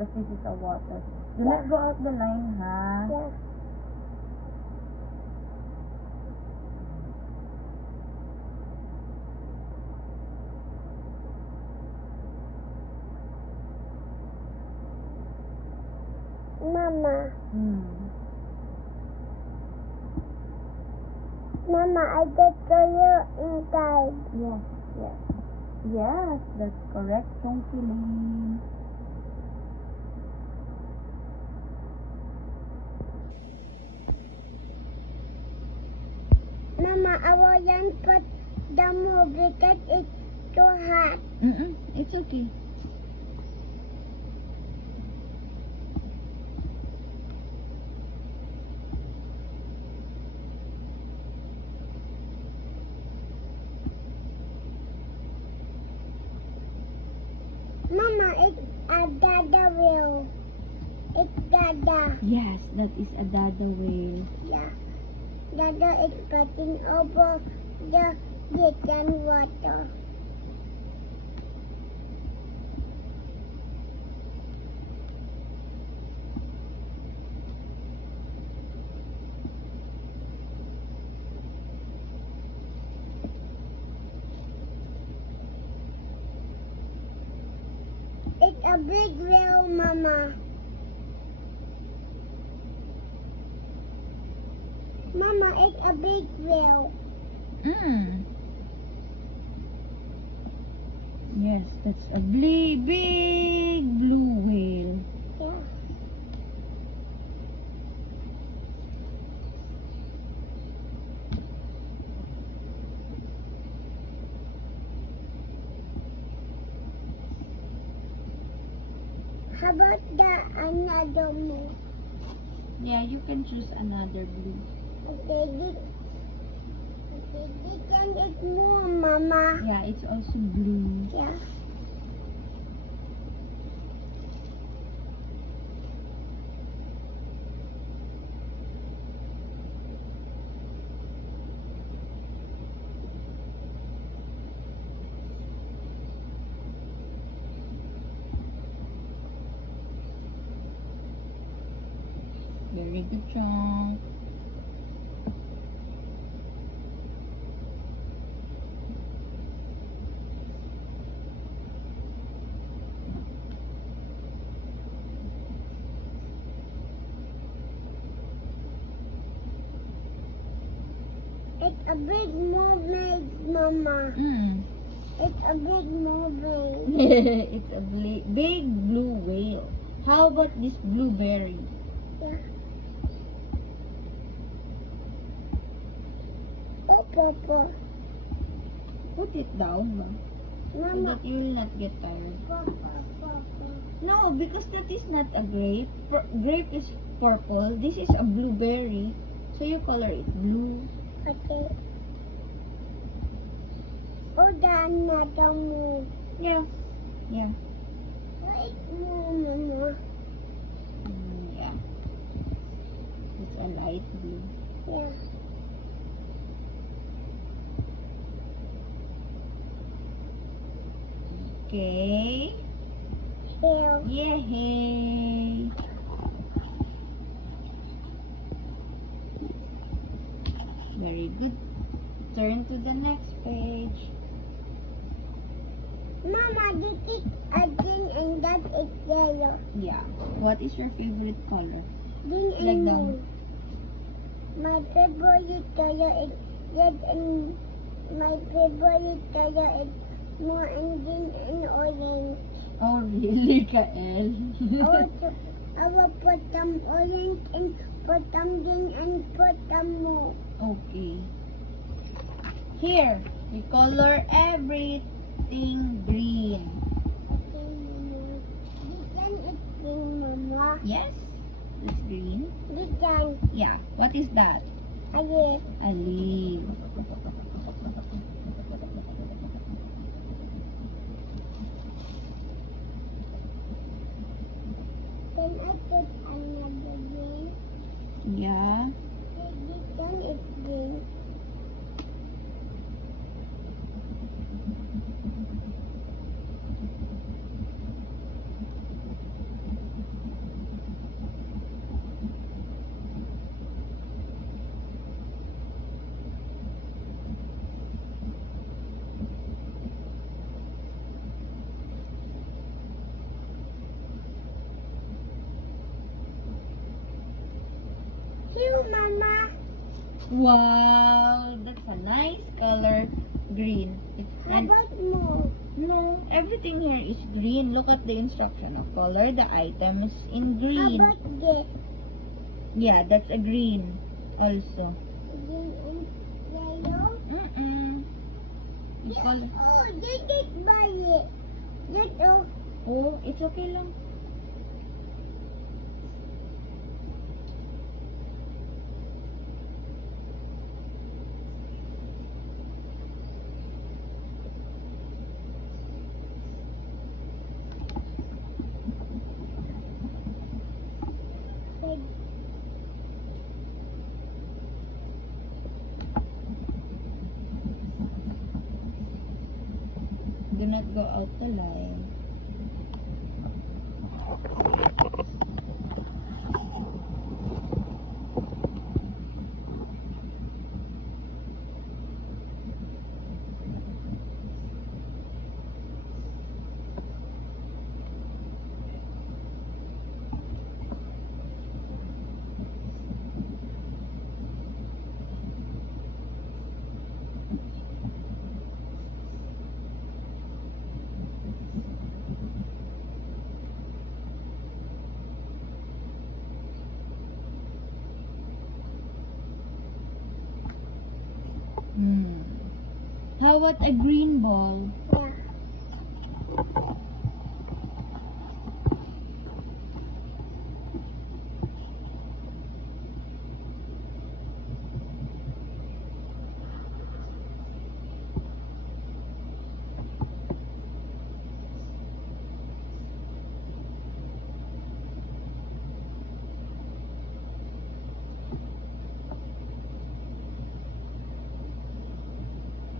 because this is a water. Do not go out the line, ha? Yeah. Mama. Mama, I just saw you inside. Yes, yes. Yes, that's correct, Chongqing. Mama, I won't put the movie because it's too hot. It's okay. Mama, it's a dada wheel. It's dada. Yes, that is a dada whale. Yeah. Dada is passing over the distant water. It's a big whale, Mama. Mama, it's a big whale. Yes, that's a big blue whale. Yeah. How about the another more? Yeah, you can choose another blue. Okay, this one is more, Mama. Yeah, it's also blue. Yeah. Very good, Chong. It's a big mermaid, Mama. It's a big mermaid. It's a big blue whale. How about this blueberry? Yeah. Oh, Papa. Put it down, ma. So Mama. that you will not get tired. Papa. No, because that is not a grape. Grape is purple. This is a blueberry. So you color it blue. Okay. Oh, the another more. Yeah. Yeah. Wait more, Mama. Yeah. It's a light blue. Yeah. Okay. Here. Yay! Very good. Turn to the next page. Mama, this is a green and that is yellow. Yeah. What is your favorite color? Green Like and the- blue. My favorite color is red and my favorite color is more and green and orange. Oh, really, Kael? I will put some orange and put some green and put some more. Okay. Here, we color everything green. Okay, Mama. This one is green, Mama. Yes? It's green? This one, Yeah. What is that? a leaf. A leaf. Then I put another green. Yeah. This one is green. too, Mama. Wow, that's a nice color, green. How And about more? no, everything here is green. Look at the instruction of color the items in How green. about this? Yeah, that's a green also. Green and yellow? You color. Oh, you did buy it. You know, Oh, it's okay lang. like, Do not go out the line. How about a green ball? yeah.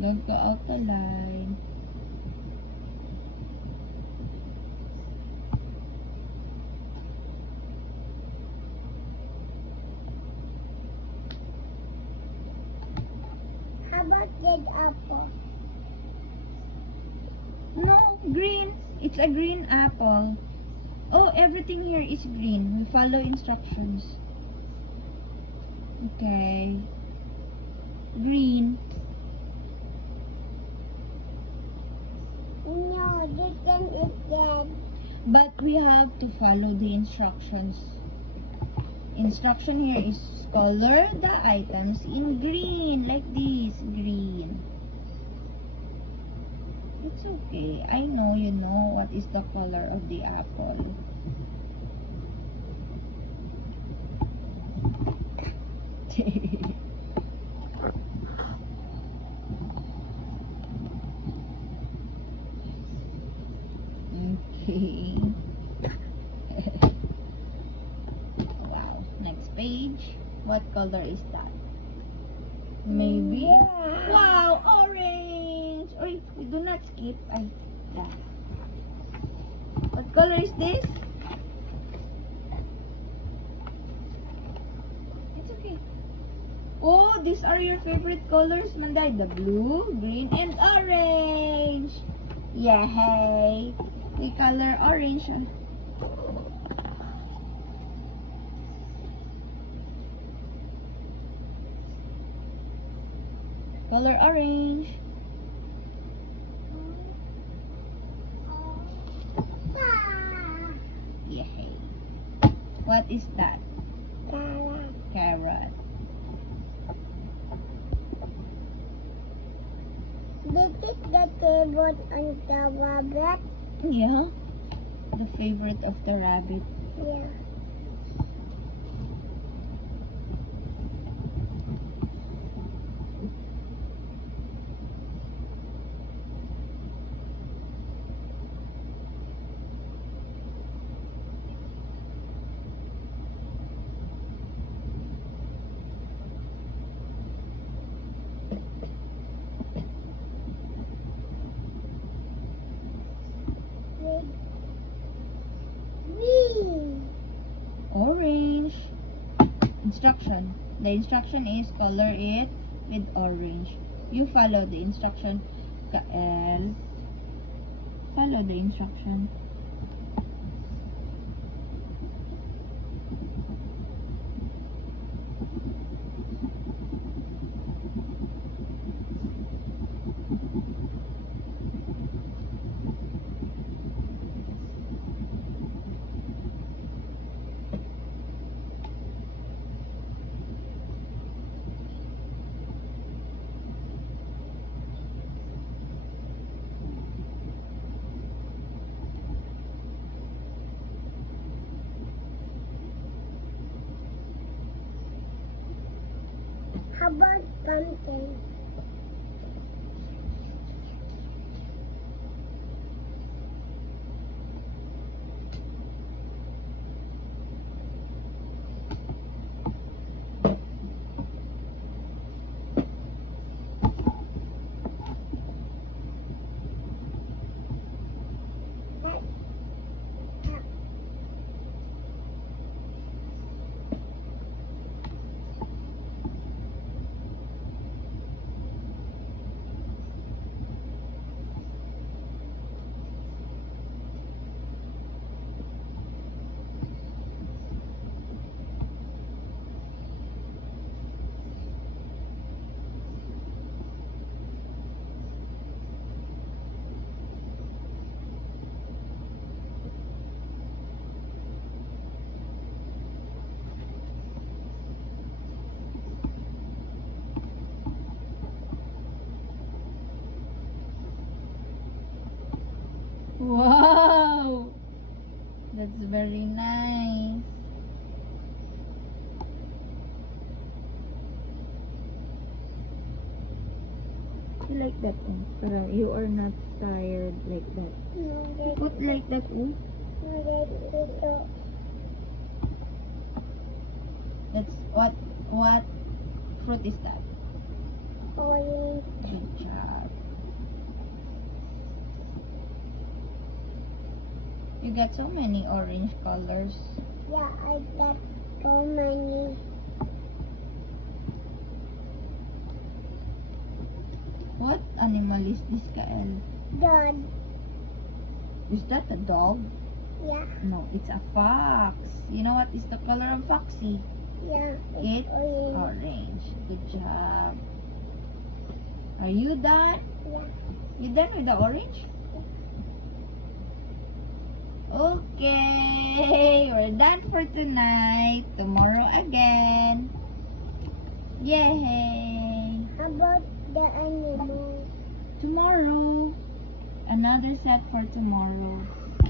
Don't go out the line. How about red apple? No, green. It's a green apple. Oh, everything here is green. We follow instructions. Okay. Green. No, this one is red. But we have to follow the instructions. Instruction here is color the items in green. Like this. Green. It's okay. I know you know what is the color of the apple. Okay. Wow. Next page. What color is that? Maybe. Yeah. Wow, orange. Oy, we do not skip. Ay, yeah. What color is this? It's okay. Oh, these are your favorite colors, Manday. The blue, green, and orange. Yay! The color orange. Color orange. Ah, Yay! What is that? carrot. Carrot. This is the table on the rabbit. Yeah. The favorite of the rabbit. Yeah. Red. Green. Orange. Instruction. The instruction is color it with orange. You follow the instruction. Kael. Follow the instruction. How about pumpkin? Wow! That's very nice. You like that one? Para you are not tired like that. You put like that one. That's what fruit is that? Orange. Good job. You got so many orange colors. Yeah, I got so many. What animal is this, Kael? Dog. Is that a dog? Yeah, No, it's a fox. You know what is the color of foxy? yeah. It's orange. orange. Good job. Are you done? Yeah. You done with the orange? Okay, we're done for tonight. Tomorrow again. Yay! How about the animal? Tomorrow. Another set for tomorrow.